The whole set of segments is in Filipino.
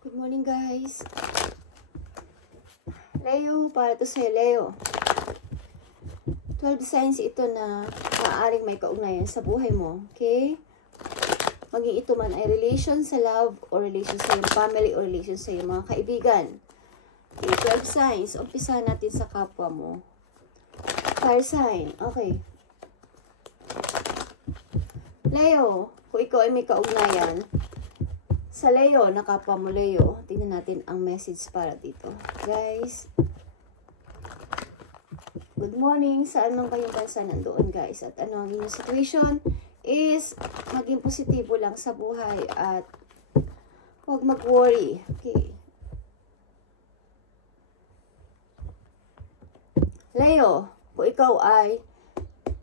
Good morning, guys. Leo, para to sa'yo, Leo. 12 signs ito na maaaring may kaugnayan sa buhay mo. Okay? Maging ito man ay relation sa love or relation sa iyong family or relation sa iyong mga kaibigan. Okay, 12 signs. Umpisahan natin sa kapwa mo. Fire sign. Okay. Leo, kung ikaw ay may kaugnayan, sa Leo, na kapwa mo Leo, tingnan natin ang message para dito. Guys, good morning. Saan man kayong bansa nandoon, guys. At ano ang inyong situation is maging positibo lang sa buhay at huwag mag-worry. Okay. Leo, kung ikaw ay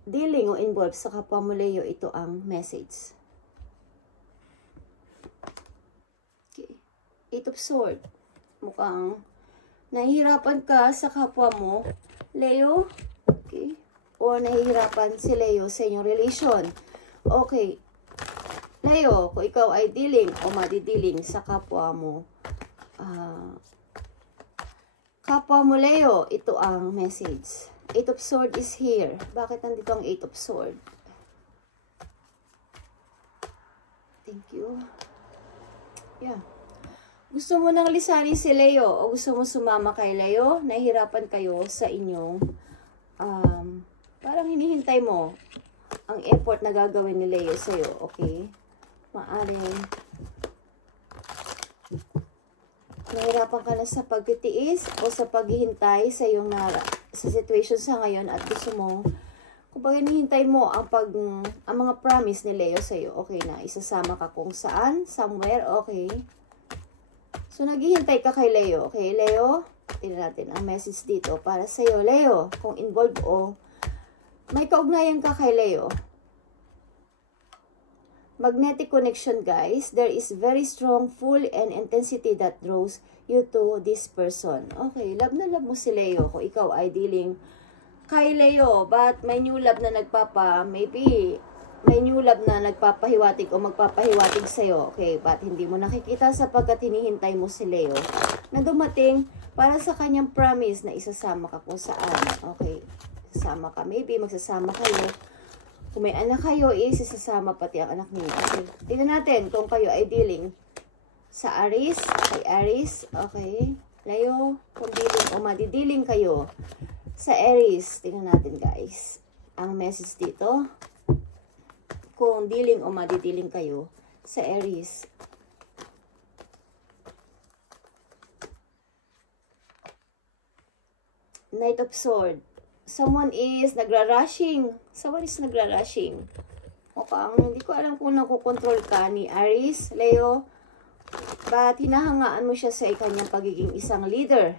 dealing o involved sa kapwa mo Leo, ito ang message. Eight of Swords. Mukhang nahihirapan ka sa kapwa mo, Leo. Okay. O nahihirapan si Leo sa inyong relation. Okay. Leo, kung ikaw ay dealing o madidealing sa kapwa mo, Leo, ito ang message. Eight of Swords is here. Bakit nandito ang Eight of Swords? Thank you. Yeah. Gusto mo nang lisanin si Leo o gusto mo sumama kay Leo? Nahihirapan kayo sa inyong parang hinihintay mo ang effort na gagawin ni Leo sa'yo. Okay? Maaring nahihirapan ka na sa pagtitiis o sa paghihintay sa iyong sa situation sa ngayon at gusto mo kumbaga hinihintay mo ang mga promise ni Leo sa'yo. Okay na, isasama ka kung saan, somewhere, okay? So, naghihintay ka kay Leo. Okay, Leo? Tingnan natin ang message dito para sa'yo. Leo, kung involved o may kaugnayan ka kay Leo. Magnetic connection, guys. There is very strong, full, and intensity that draws you to this person. Okay, love na love mo si Leo. Kung ikaw ay dealing kay Leo, but may new love na maybe may new love na nagpapahiwatig o magpapahiwatig sa'yo. Okay, but hindi mo nakikita sapagkat hinihintay mo si Leo na dumating para sa kanyang promise na isasama ka kung saan. Okay, isasama ka. Maybe magsasama kayo. Kung may anak kayo, isasama pati ang anak niyo. Okay, tingnan natin kung kayo ay dealing sa Aries, kay Aries. Okay, Leo, kung dealing o madidealing kayo sa Aries. Tingnan natin, guys, ang message dito. Kung dealing o madidealing kayo sa Aries. Knight of Swords. Someone is nagra-rushing. Mukhang hindi ko alam kung nakukontrol ka ni Aries, Leo. But hinahangaan mo siya sa kanyang pagiging isang leader.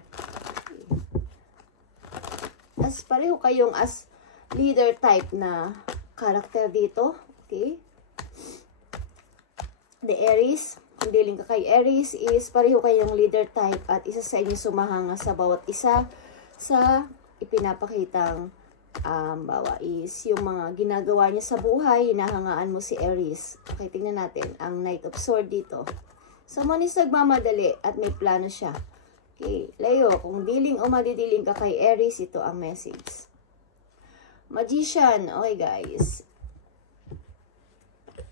As pareho kayong as leader type na character dito. Okay. The Aries, kung dealing ka kay Aries, is pareho kayong leader type at isa sa inyo sumahanga sa bawat isa sa ipinapakitang bawa is yung mga ginagawa niya sa buhay, hinahangaan mo si Aries. Okay, tingnan natin ang Knight of Swords dito. Someone is nagmamadali at may plano siya. Okay, Leo, kung dealing o madidealing ka kay Aries, ito ang message. Magician, okay guys.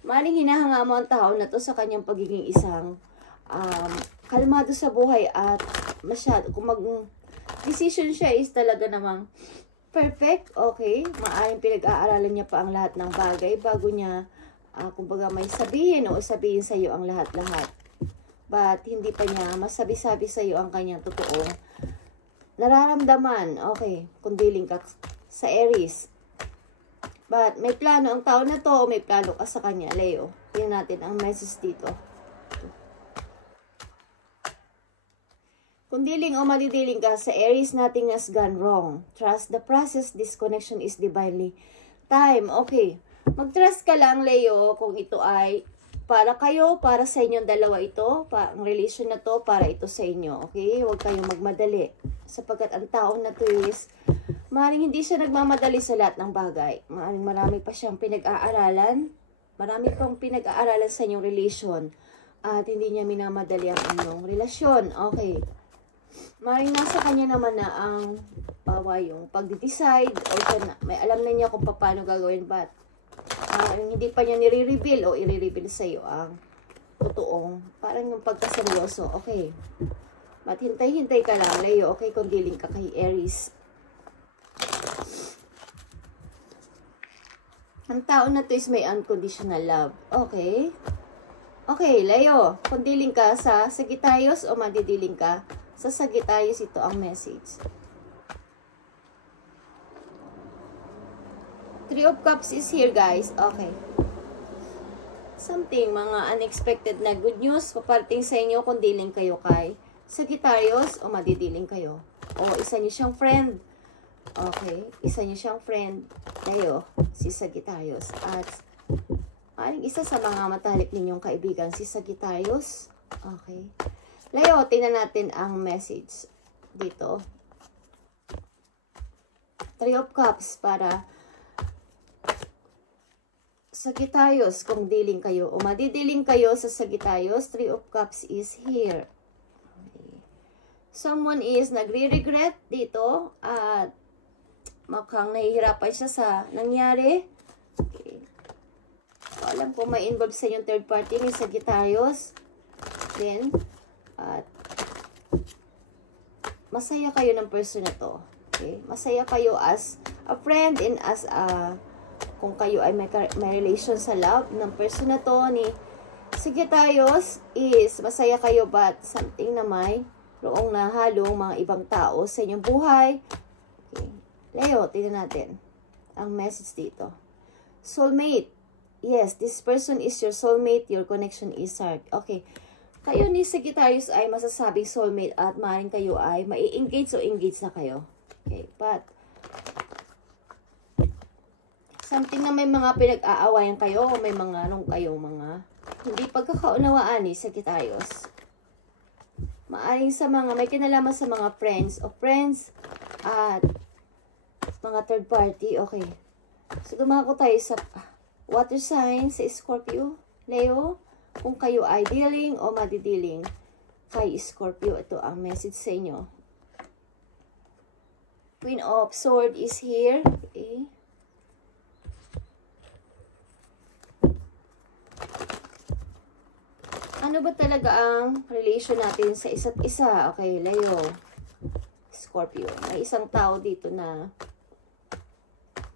Maling hinahanga mo ang tao na to sa kanyang pagiging isang kalmado sa buhay at masyado, kung mag-decision siya is talaga namang perfect, okay? Maaaring pinag-aaralan niya pa ang lahat ng bagay bago niya, kumbaga may sabihin o sabihin sa iyo ang lahat-lahat. But hindi pa niya masabi-sabi sa iyo ang kanyang totoong nararamdaman, okay? Kung dealing ka sa Aries. But may plano ang tao na to o may plano ka sa kanya, Leo. Tingnan natin ang message dito. Kung dealing o madidealing ka sa Aries, nothing has gone wrong. Trust the process. This connection is divinely time. Okay. Mag-trust ka lang, Leo, kung ito ay para kayo, para sa inyong dalawa ito. Ang relation na to, para ito sa inyo. Okay? Huwag kayong magmadali. Sapagkat ang tao na to is maaaring hindi siya nagmamadali sa lahat ng bagay. Maaaring marami pa siyang pinag-aaralan. Marami pang pinag-aaralan sa inyong relation. At hindi niya minamadali ang inyong relasyon. Okay. Maring nasa kanya naman na ang yung pagde-decide o may alam na niya kung paano gagawin, but hindi pa niya nire-reveal o i-reveal sa iyo ang totoong parang yung pagkaseryoso. Okay. But hintay-hintay ka lang, Leo. Okay, kung dealing ka kay Aries. Ang tao na to is may unconditional love. Okay. Okay, Leo. Kung dealing ka sa Sagittarius o madidiling ka sa Sagittarius, ito ang message. Three of Cups is here, guys. Okay. Something, mga unexpected na good news paparating sa inyo kung dealing kayo kay Sagittarius o madidiling kayo. O isa niyo siyang friend. Okay. Isa niyo siyang friend. Leo, si Sagittarius. At isa sa mga matalik ninyong kaibigan, si Sagittarius. Okay. Leo, tingnan natin ang message dito. Three of Cups para Sagittarius, kung dealing kayo o madidiling kayo sa Sagittarius. Three of Cups is here. Okay. Someone is nagre-regret dito at mukhang nahihirapan siya sa nangyari. Okay. So, alam ko may involved sa inyong third party ni Sagittarius. Then, at masaya kayo ng person na to. Okay? Masaya kayo as a friend and as a kung kayo ay may relation sa love ng person na to ni Sagittarius is masaya kayo, but something na may roong nahalong mga ibang tao sa inyong buhay. Okay. Leo, tingnan natin ang message dito. Soulmate. Yes, this person is your soulmate. Your connection is heart. Okay. Kayo ni Sagittarius ay masasabing soulmate at maaaring kayo ay mai-engage o engage na kayo. Okay. But something na may mga pinag-aawayan kayo o may mga kayong mga hindi pagkakaunawaan ni Sagittarius. Maaring sa mga may kinalaman sa mga friends o friends at mga third party. Okay. So dumako tayo sa water sign sa Scorpio. Leo, kung kayo ay dealing o madidealing kay Scorpio, ito ang message sa inyo. Queen of Swords is here. Okay. Ano ba talaga ang relation natin sa isa't isa? Okay, Leo, Scorpio. May isang tao dito na,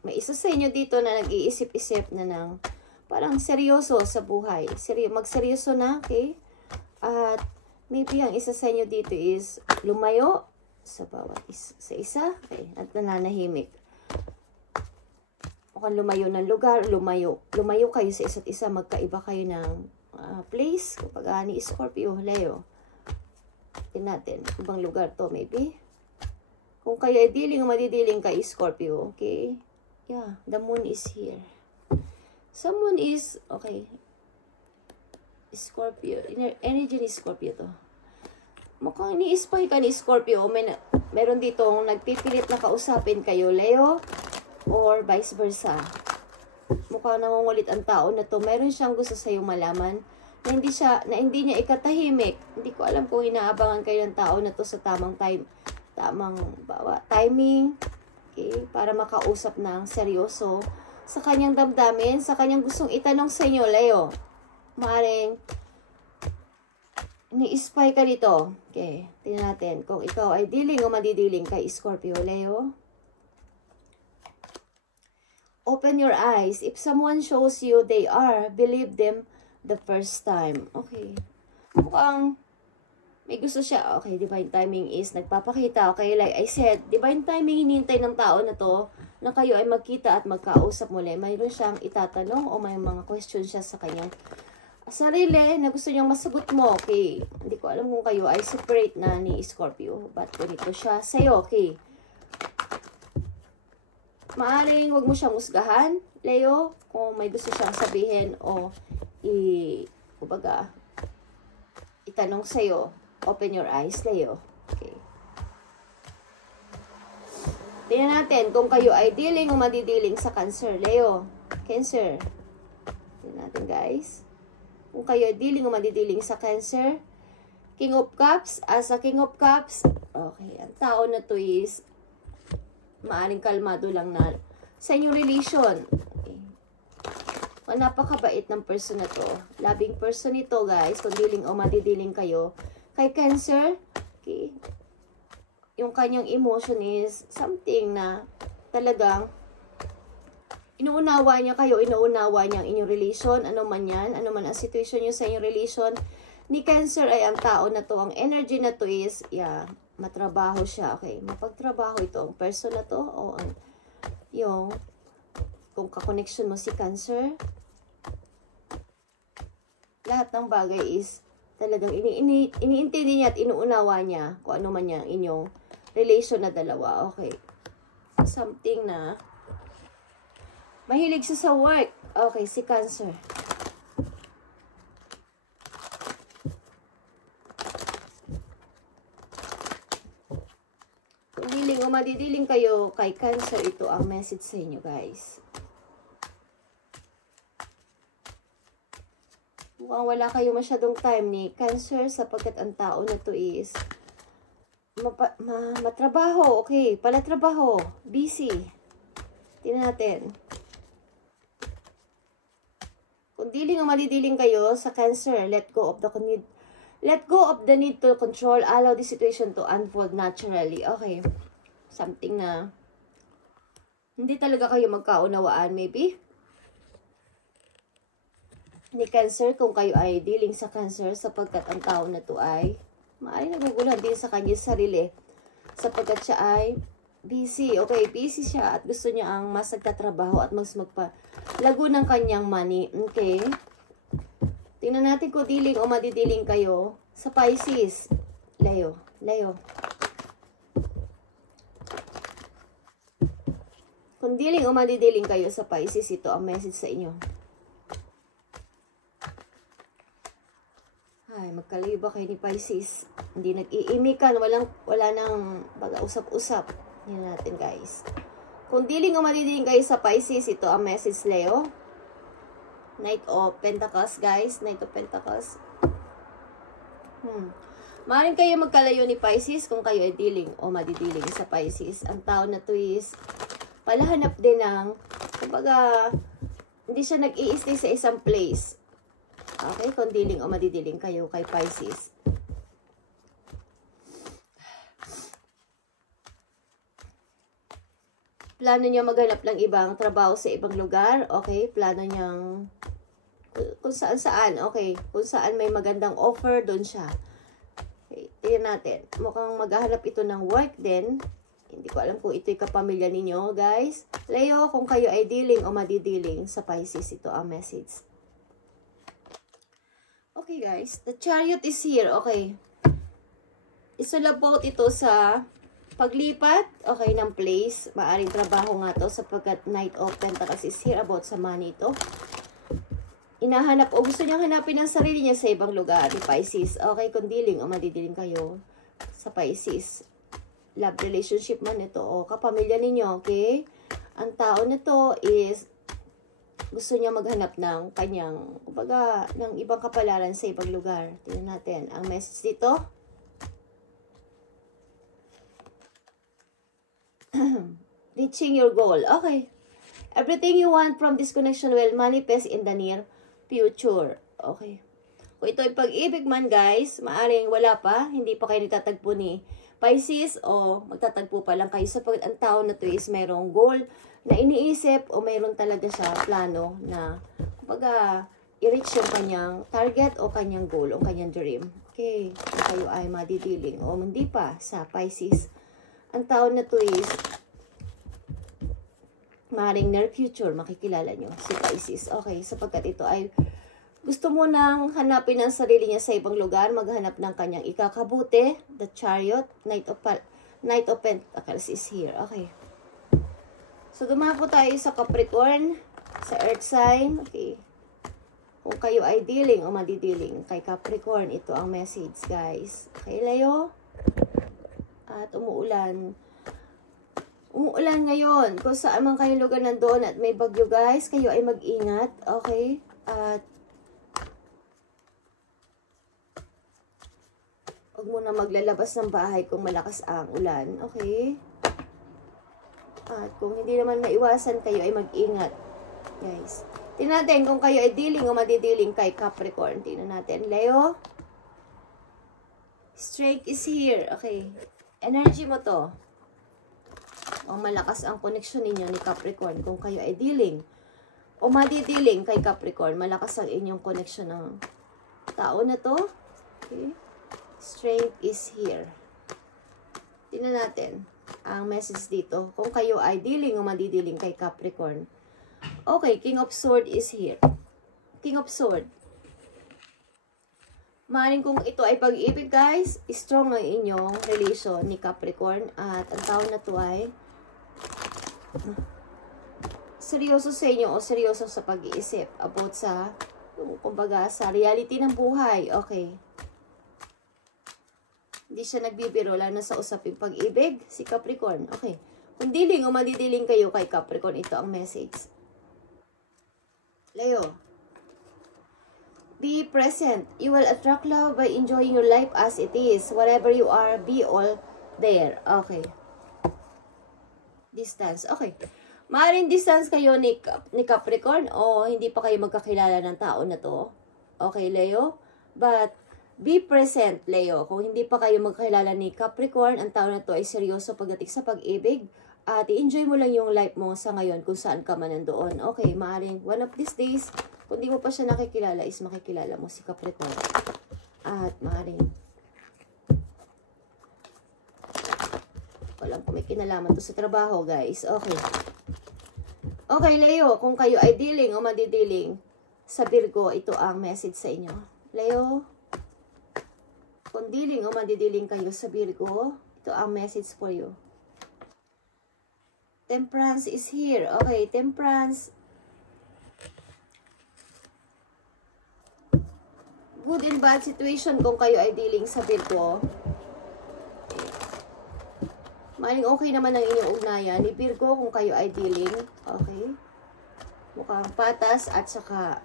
may isa sa inyo dito na nag-iisip-isip na ng parang seryoso sa buhay. Magseryoso na, okay? At maybe ang isa sa inyo dito is lumayo sa bawat sa isa. Okay, at nananahimik. Mukhang lumayo ng lugar, lumayo kayo sa isa't isa, magkaiba kayo ng place, kapag ni Scorpio, Leo. Tingnan natin, ibang lugar to maybe. Kung kayo ay dealing o madidealing kay Scorpio, okay? Yeah, the moon is here. Someone is, okay, Scorpio, energy ni Scorpio to. Mukhang ni-spy ka ni Scorpio, meron dito nagpipilit na kausapin kayo, Leo, or vice versa. Mukhang nangungulit ang tao na to. Meron siyang gusto sa iyo malaman na hindi niya ikatahimik. Hindi ko alam kung inaabangan kayo ng tao na to sa tamang timing. Okay, para makausap ng seryoso sa kanyang damdamin, sa kanyang gustong itanong sa inyo, Leo. Maaring ni-spy ka dito. Okay, tingnan natin kung ikaw ay dealing o madidealing kay Scorpio, Leo. Open your eyes. If someone shows you they are, believe them the first time. Okay. Mukhang may gusto siya. Okay, divine timing is nagpapakita. Okay, like I said, divine timing hinihintay ng tao na to na kayo ay magkita at magkausap muli. Mayroon siyang itatanong o may mga question siya sa kanyang sarili na gusto niyang masagot mo. Okay, hindi ko alam kung kayo ay separate na ni Scorpio. But ganito siya sa'yo. Okay. Maaring wag mo siyang musgahan, Leo, kung may gusto siyang sabihin o itanong sa'yo. Open your eyes, Leo. Okay. Tingnan natin kung kayo ay dealing o madidealing sa Cancer, Leo. Cancer. Tingnan natin, guys. Kung kayo ay dealing o madidealing sa Cancer. King of Cups. Sa King of Cups, okay, ang tao na to is maaring kalmado lang na sa inyong relation. Okay. Napakabait ng person na to. Loving person ito, guys. Kung dealing o madidealing kayo. Kay Cancer, okay, yung kanyang emotion is something na talagang inuunawa niya kayo, inuunawa niya ang inyong relation, ano man yan, ano man ang situation niyo sa inyong relation. Ni Cancer ay ang tao na to, ang energy na to is, matrabaho siya, okay? Mapagtrabaho ito, ang person na to, o yung, kung kakoneksyon mo si Cancer, lahat ng bagay is, talagang iniintindi niya at inuunawa niya, kung ano man yan, inyong relation na dalawa, okay? Something na, mahilig siya sa work, okay, si Cancer. Diling o madidiling kayo kay Cancer, ito ang message sa inyo, guys. Mukhang wala kayo masyadong time ni Cancer sapagkat ang tao na to is matrabaho, okay, palatrabaho, busy. Tingnan natin. Kung diling o madidiling kayo sa Cancer, let go of the need to control. Allow the situation to unfold naturally. Okay. Something na hindi talaga kayo magkaunawaan, maybe. Ni Cancer, kung kayo ay dealing sa Cancer, sapagkat ang tao na to ay maaaring naguguluhan din sa kanyang sarili. Sapagkat siya ay busy. Okay, busy siya at gusto niya ang mas nagtatrabaho at mas magpalago ng kanyang money. Okay. Tingnan natin kung dealing o madidiling kayo sa Pisces. Leo. Kung dealing o madidiling kayo sa Pisces, ito ang message sa inyo. Ay, magkalayo ba kayo ni Pisces? Hindi nag-iimikan, wala nang pag-usap-usap. Yan natin, guys. Kung dealing o madidiling kayo sa Pisces, ito ang message, Leo. Knight of Pentacles, guys. Knight of Pentacles. Maaaring kayo magkalayo ni Pisces kung kayo ay dealing o madidiling sa Pisces. Ang tao na to is palahanap din ng, kumbaga, hindi siya nag-i-stay sa isang place. Okay, kung dealing o madidiling kayo kay Pisces. Plano niya maghanap ng ibang trabaho sa ibang lugar. Okay, plano niyang kung saan, okay. Kung saan may magandang offer, doon siya. Okay, tingnan natin. Mukhang maghahanap ito ng work din. Hindi ko alam kung ito'y kapamilya ninyo, guys. Leo, kung kayo ay dealing o madidiling sa Pisces, ito ang message. Okay, guys. The Chariot is here. Okay. It's all about ito sa paglipat, okay, ng place. Maaring trabaho nga to sapagkat Knight of Pentacles is here about sa money ito. Inahanap o gusto niyang hanapin ang sarili niya sa ibang lugar ni Pisces. Okay, kung dealing o madidiling kayo sa Pisces. Love relationship man ito o kapamilya ninyo, okay? Ang tao na to is gusto niya maghanap ng kanyang, kumbaga, ng ibang kapalaran sa ibang lugar. Tingnan natin ang message dito. Reaching your goal. Okay. Everything you want from this connection will manifest in the near future. Okay. Kung ito ay pag-ibig man, guys, maaring wala pa, hindi pa kayo nagtatagpo ni Pisces o magtatagpo pa lang kayo sapagkat ang tao na to is mayroong goal na iniisip o mayroon talaga siya plano na kumbaga i-reach yung kanyang target o kanyang goal o kanyang dream. Okay. Kung kayo ay madidiling o hindi pa sa Pisces, ang tao na to is maring near future makikilala nyo si Pisces. Okay, sapagkat ito ay gusto mo nang hanapin ang sarili niya sa ibang lugar, maghanap ng kanyang ikakabuti. The Chariot, Knight of Pentacles is here. Okay. So, dumapo tayo sa Capricorn, sa Earth sign. Okay. Kung kayo ay dealing o madidiling kay Capricorn, ito ang message, guys. Okay, Leo? At umuulan. Umuulan ngayon. Kung saan man kayo lugar nandoon at may bagyo, guys, kayo ay mag-ingat. Okay? At Huwag mo na maglalabas ng bahay kung malakas ang ulan. Okay? At kung hindi naman maiwasan, kayo ay mag-ingat. Guys. Tingnan natin kung kayo ay dealing o madidealing kay Capricorn. Tingnan natin. Leo. Strength is here. Okay. Energy mo to. O malakas ang connection ninyo ni Capricorn kung kayo ay dealing o madidealing kay Capricorn. Malakas ang inyong connection ng tao na to. Okay. Strength is here. Tingnan natin ang message dito. Kung kayo ay dealing o madidealing kay Capricorn. Okay, King of Sword is here. King of Sword. Maaaring kung ito ay pag-ibig, guys, strong ang inyong relation ni Capricorn. At ang tao na to ay seryoso sa inyo o seryoso sa pag-iisip about sa, kumbaga, sa reality ng buhay. Okay. Hindi siya nagbibiro, lalo na sa usaping pag-ibig, si Capricorn. Okay. Kung dealing o madidealing kayo kay Capricorn, ito ang message. Leo. Be present. You will attract love by enjoying your life as it is. Whatever you are, be all there. Okay. Distance. Okay. Maaaring distance kayo ni Capricorn o hindi pa kayo magkakilala ng tao na to. Okay, Leo? But, be present, Leo. Kung hindi pa kayo magkakilala ni Capricorn, ang tao na to ay seryoso pagdating sa pag-ibig. At i-enjoy mo lang yung life mo sa ngayon kung saan ka man nandoon. Okay, maaaring one of these days, kung di mo pa siya nakikilala, is makikilala mo si Capricorn. At maaaring walang kung may kinalaman to sa trabaho, guys. Okay. Okay, Leo, kung kayo ay dealing o madidealing sa Virgo, ito ang message sa inyo. Leo, kung dealing o madidealing kayo sa Virgo, ito ang message for you. Temperance is here. Okay, Temperance. Good and bad situation kung kayo ay dealing sa Virgo. Okay. Maling okay naman ang inyong ugnayan ni Virgo kung kayo ay dealing. Okay. Mukhang patas at saka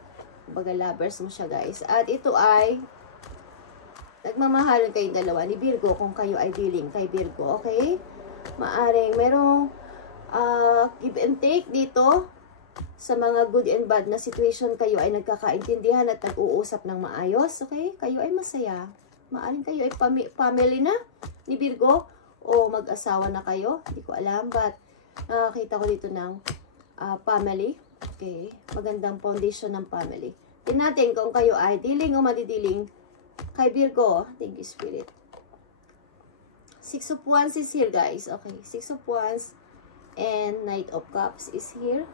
baga lovers mo siya, guys. At ito ay nagmamahalan kayong dalawa ni Virgo kung kayo ay dealing kay Virgo. Okay. Maaring merong give and take dito sa mga good and bad na situation. Kayo ay nagkakaintindihan at nag-uusap ng maayos. Okay? Kayo ay masaya. Maaring kayo ay family na ni Virgo o mag-asawa na kayo. Hindi ko alam, but nakakita ko dito ng family. Okay? Magandang foundation ng family. Tingnan natin kung kayo ay dealing o madidealing kay Virgo. Thank you, Spirit. Six of Wands is here, guys. Okay. Six of Wands and Knight of Cups is here.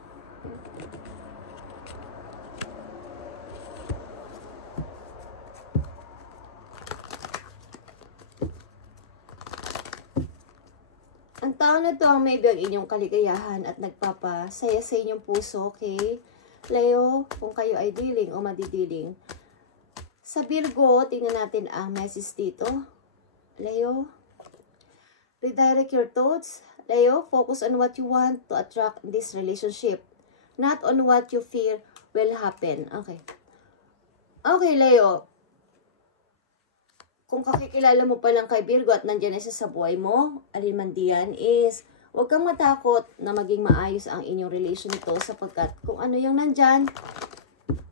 Ang tao na to ang may biyang inyong kaligayahan at nagpapasaya sa inyong puso, okay? Leo, kung kayo ay dealing o madidealing sa Virgo, tingnan natin ang message dito. Leo, redirect your thoughts. Leo, focus on what you want to attract in this relationship, not on what you fear will happen. Okay. Okay, Leo. Kung kakikilala mo pa lang kay Virgo at nandiyan na siya sa buhay mo, alinman diyan is, huwag kang matakot na maging maayos ang inyong relation nito sapagkat kung ano yung nandyan,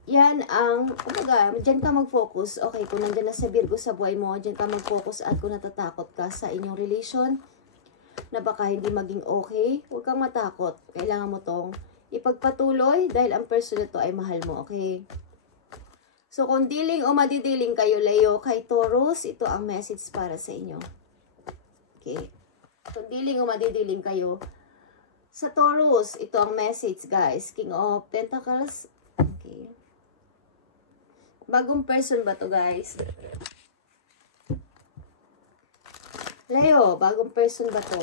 yan ang, kumbaga, dyan ka mag-focus. Okay, kung nandiyan na sa Virgo sa buhay mo, dyan ka mag-focus at kung natatakot ka sa inyong relation, na baka hindi maging okay, huwag kang matakot. Kailangan mo tong ipagpatuloy dahil ang person nito ay mahal mo, okay? So, kung dealing o madidealing kayo, Leo, kay Taurus, ito ang message para sa inyo. Okay? Kung dealing o madidealing kayo sa Taurus, ito ang message, guys. King of Pentacles. Okay. Bagong person ba to, guys? Leo, bagong person ba to?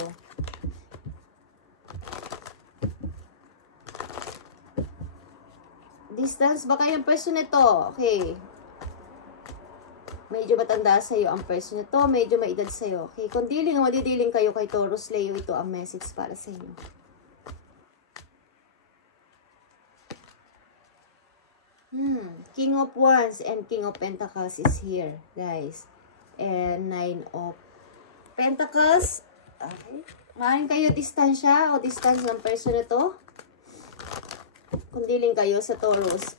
Distance ba kayo ng person nito? Okay. Medyo matanda sa'yo ang person nito. Medyo may edad sa'yo. Okay. Kung dealing o madidealing kayo kay Taurus, Leo, ito ang message para sa inyo. King of Wands and King of Pentacles is here, guys. and 9 of Pentacles. Okay. Maaaring kayo distansya o distance ng person na to. Kung dealing kayo sa Taurus.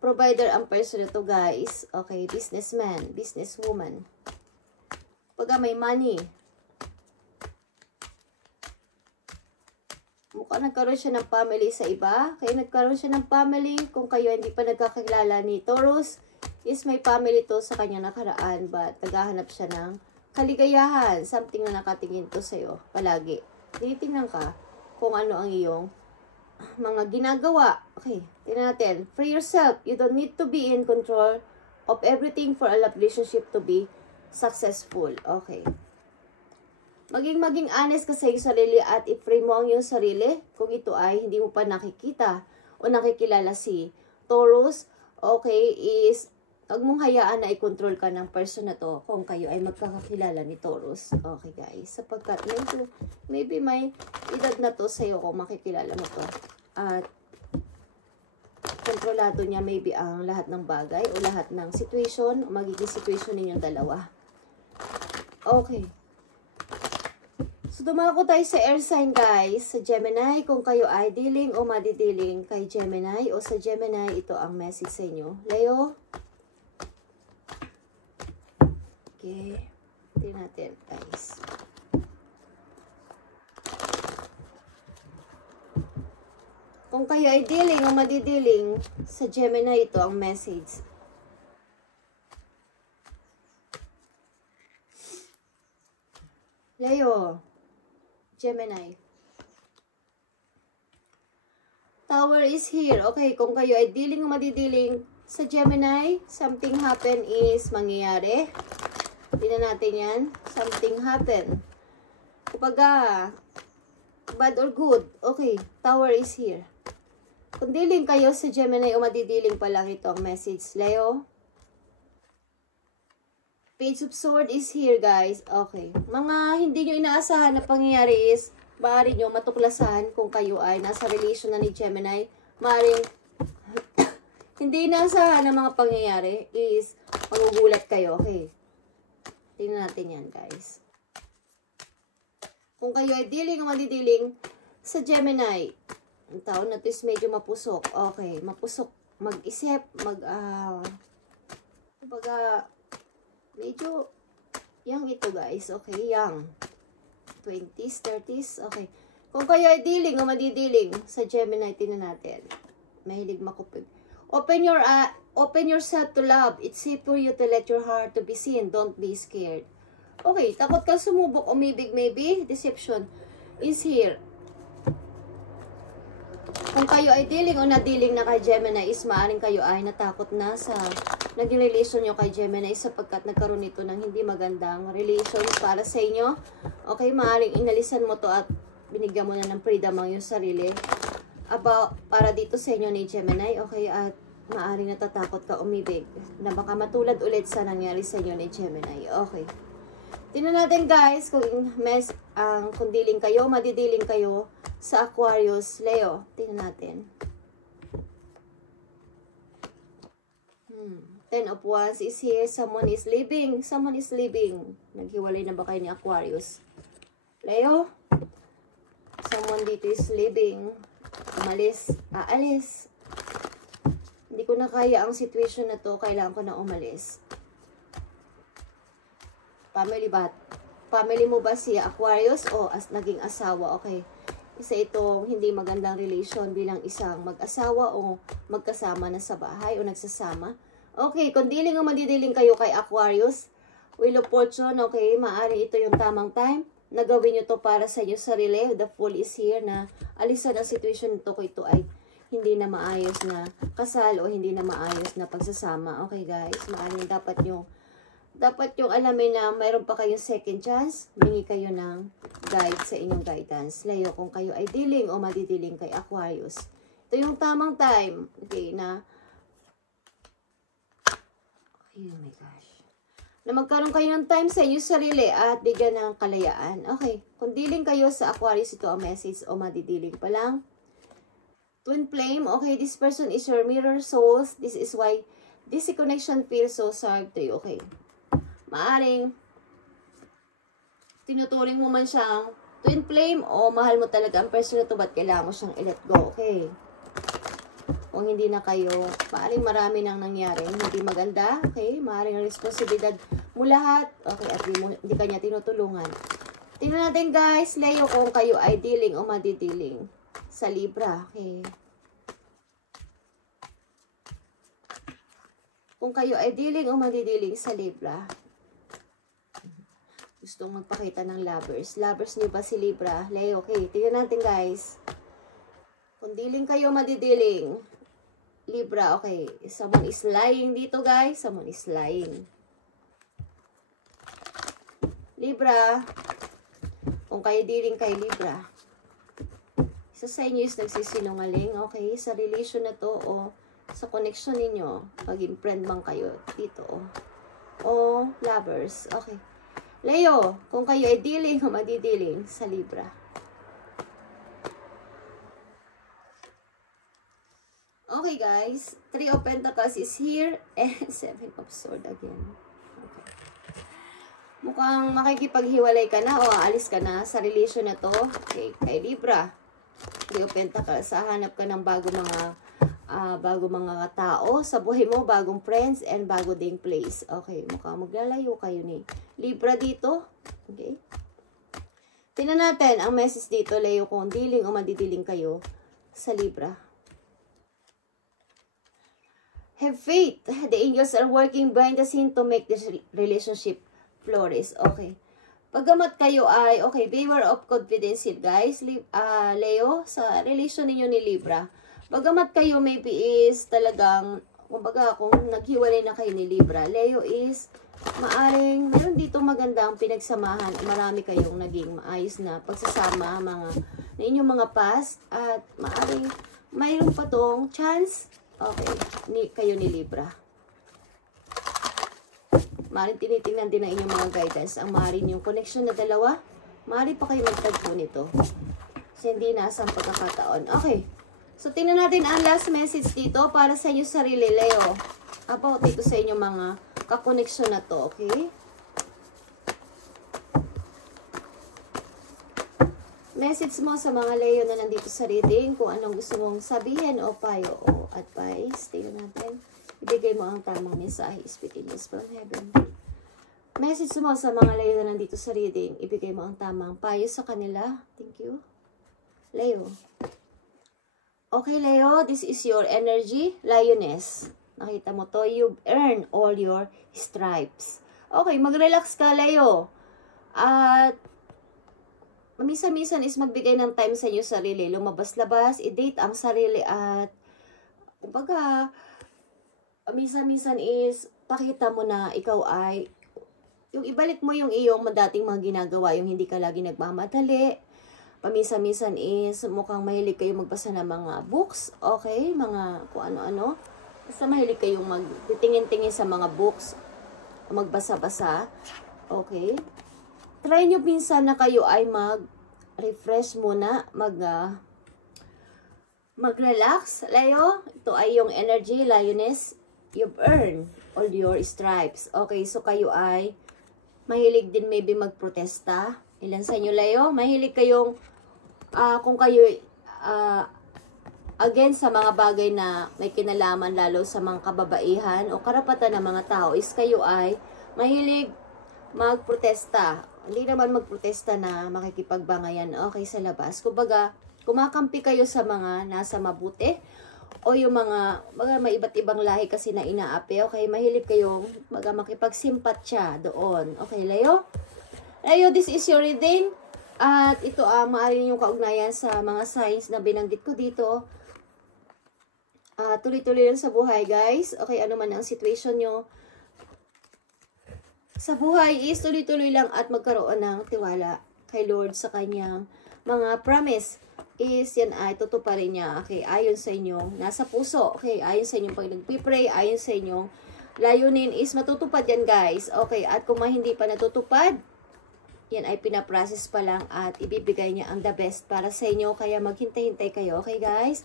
Provider ang person na to, guys. Okay, businessman, businesswoman. Pagka may money. Mukha nagkaroon siya ng family sa iba. Kaya nagkaroon siya ng family. Kung kayo hindi pa nagkakilala ni Taurus, is may family to sa kanyang nakaraan. But naghahanap siya ng kaligayahan. Something na nakatingin to sa'yo. Palagi. Tinitingnan ka kung ano ang iyong mga ginagawa. Okay, tingnan natin. Free yourself. You don't need to be in control of everything for a love relationship to be successful. Okay. Maging honest ka sa iyong sarili at i-free mo ang iyong sarili kung ito ay hindi mo pa nakikita o nakikilala si Taurus. Okay, is huwag mong hayaan na i-control ka ng person na to kung kayo ay magkakakilala ni Taurus. Okay guys, sapagkat maybe may edad na to sa'yo kung makikilala mo to. At kontrolado niya maybe ang lahat ng bagay o lahat ng situation o magiging situation ninyong dalawa. Okay. So, dumako tayo sa air sign, guys. Sa Gemini, kung kayo ay dealing o madidealing kay Gemini o sa Gemini, ito ang message sa inyo. Leo. Okay. Tingnan natin, guys. Kung kayo ay dealing o madidealing sa Gemini, ito ang message. Leo. Gemini. Tower is here. Okay, kung kayo ay dealing o madidealing sa Gemini, something happen is mangyayari. Tingnan natin yan. Something happen. Kumbaga, bad or good. Okay, Tower is here. Kung dealing kayo sa Gemini o madidealing pa lang, ito ang message. Leo. Page of Swords is here, guys. Okay. Mga hindi nyo inaasahan na pangyayari is, maaari nyo matuklasan kung kayo ay nasa relation na ni Gemini. Maaaring hindi inaasahan na mga pangyayari is, magugulat kayo. Okay. Tingnan natin yan, guys. Kung kayo ay dealing o madidealing sa Gemini, ang taon na ito is medyo mapusok. Okay. Mapusok. Mag-isip. Kumbaga, medyo young ito, guys. Okay, young. 20s, 30s. Okay. Kung kayo ay dealing o madidealing sa Gemini, tingnan natin. Mahilig makupig. Open yourself to love. It's safe for you to let your heart to be seen. Don't be scared. Okay, takot ka sumubok, umibig maybe. Deception is here. Kung kayo ay dealing o na-dealing na kay Gemini, is maaaring kayo ay natakot na sa naging relation nyo kay Gemini sapagkat nagkaroon ito ng hindi magandang relation para sa inyo. Okay, maaaring inalisan mo to at binigyan mo na ng freedom ang iyong sarili para dito sa inyo ni Gemini. Okay, at maaaring natatakot ka umibig na baka matulad ulit sa nangyari sa inyo ni Gemini. Okay. Tingnan natin, guys, kung dealing kayo, madidealing kayo sa Aquarius, Leo. Tingnan natin. 10 of Wands is here. Someone is leaving. Someone is leaving. Naghiwalay na ba kayo ni Aquarius? Leo? Someone dito is leaving. Umalis. Aalis. Hindi ko na kaya ang situation na to. Kailangan ko na umalis. Family ba? Family mo ba si Aquarius o naging asawa? Okay. Isa itong hindi magandang relation bilang isang mag-asawa o magkasama na sa bahay o nagsasama. Okay, kung dealing o madidealing kayo kay Aquarius, Wheel of Fortune, okay, maaari ito yung tamang time na gawin nyo to para sa inyo sarili. The Fool is here na alisan ang situation nito kung ito ay hindi na maayos na kasal o hindi na maayos na pagsasama. Okay guys, maaari dapat yung alamin na mayroon pa kayong second chance. Hingi kayo ng guide sa inyong guidance. Leo, kung kayo ay dealing o madidealing kay Aquarius, ito yung tamang time, okay, na oh my gosh. Na magkaroon kayo ng time sa inyong sarili at bigyan ng kalayaan. Okay. Kung dealing kayo sa Aquarius, ito ang message o madidealing pa lang. Twin flame. Okay, this person is your mirror souls. This is why This connection feels so sad to you. Okay. Maaring tinuturing mo man siyang twin flame o mahal mo talaga ang person na to, ba't kailangan mo siyang i-let go. Okay. Kung hindi na kayo, maaring marami nang nangyari, hindi maganda. Okay. Maaring responsibilidad mo lahat. Okay. At hindi kanya tinutulungan. Tingnan natin guys, Leo, kung kayo ay dealing o madidealing sa Libra. Okay. Kung kayo ay dealing o madidealing sa Libra. Gustong magpakita ng lovers. Lovers niyo ba si Libra? Leo, okay. Tingnan natin guys. Kung dealing kayo madidealing, Libra, okay. Someone is lying dito guys. Someone is lying. Libra, kung kayo dealing kay Libra, isa sa inyo is nagsisinungaling, okay, sa relation na to o sa connection ninyo, maging friend bang kayo dito o lovers, okay. Leo, kung kayo ay dealing o madidealing sa Libra. Okay guys, 3 of Pentacles is here and 7 of Swords again. Mukhang makikipaghiwalay ka na o aalis ka na sa relation na to. Okay, kay Libra. 3 of Pentacles. Hahanap ka ng bago mga tao sa buhay mo, bagong friends and bago ding place. Okay, mukhang maglalayo kayo ni Libra dito. Okay. Tingnan natin ang message dito, Leo, kung dealing o madidealing kayo sa Libra. Have faith. The angels are working behind the scene to make this relationship flourish. Okay. Pagamat kayo ay, okay, beware of confidence, guys. Leo, sa relation ninyo ni Libra. Pagamat kayo maybe is talagang, kumbaga, kung naghiwalay na kayo ni Libra, Leo is, maaring, meron dito magandang pinagsamahan. Marami kayong naging maayos na pagsasama, na inyong mga past, at maaring, mayroon pa tong chance, okay, kayo ni Libra. Maaaring tinitingnan din ng inyong mga guidance. Ang maaaring yung connection na dalawa, maaari pa kayo magtagpo nito. Kasi hindi nasa ang pagkakataon. Okay. So, tingnan natin ang last message dito para sa inyo sarili, Leo. About dito sa inyong mga kakoneksyon na to, okay? Message mo sa mga Leo na nandito sa reading, kung anong gusto mong sabihin o payo o advice. Tingnan natin. Ibigay mo ang tamang mensahe. Speaking news from heaven. Message mo sa mga Leo na nandito sa reading. Ibigay mo ang tamang payo sa kanila. Thank you. Leo. Okay, Leo. This is your energy. Lioness. Nakita mo to. You've earned all your stripes. Okay, mag-relax ka, Leo. At minsan-minsan is magbigay ng time sa inyo sarili. Lumabas-labas. I-date ang sarili at kumbaga, minsan-minsan is, pakita mo na ikaw ay, yung ibalik mo yung iyong dating mga ginagawa, yung hindi ka lagi nagmamadali. Paminsan-minsan is, mukhang mahilig kayo magbasa ng mga books, okay? Mga kung ano-ano. Basta mahilig kayong magtitingin-tingin sa mga books, magbasa-basa, okay? Try nyo minsan na kayo ay mag-refresh muna, mag-relax, Leo. Ito ay yung energy, Lioness. You've earned all your stripes. Okay, so kayo ay mahilig din maybe magprotesta. Ilan sa inyo, Leo? Mahilig kayong, kung kayo against sa mga bagay na may kinalaman lalo sa mga kababaihan o karapatan ng mga tao is kayo ay mahilig magprotesta. Hindi naman magprotesta na makikipagbangayan, okay, sa labas. Kumbaga, kumakampi kayo sa mga nasa mabuti o yung mga may iba't ibang lahi kasi na inaapi, okay? Mahilig kayong makipagsimpatsya doon. Okay, Leo? Leo, this is your reading. At ito ang maaari yung kaugnayan sa mga signs na binanggit ko dito. Tuloy-tuloy lang sa buhay, guys. Okay, ano man ang situation nyo sa buhay is tuloy-tuloy lang at magkaroon ng tiwala kay Lord sa kanyang mga promise. Is yan ay tutuparin niya, okay, ayon sa inyong nasa puso, okay, ayon sa inyong pag nagpipray, ayon sa inyong layunin is matutupad yan, guys, okay, at kung hindi pa natutupad, yan ay pinaprocess pa lang at ibibigay niya ang the best para sa inyo, kaya maghintay-hintay kayo, okay, guys,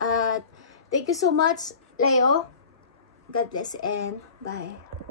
at thank you so much, Leo, God bless and bye.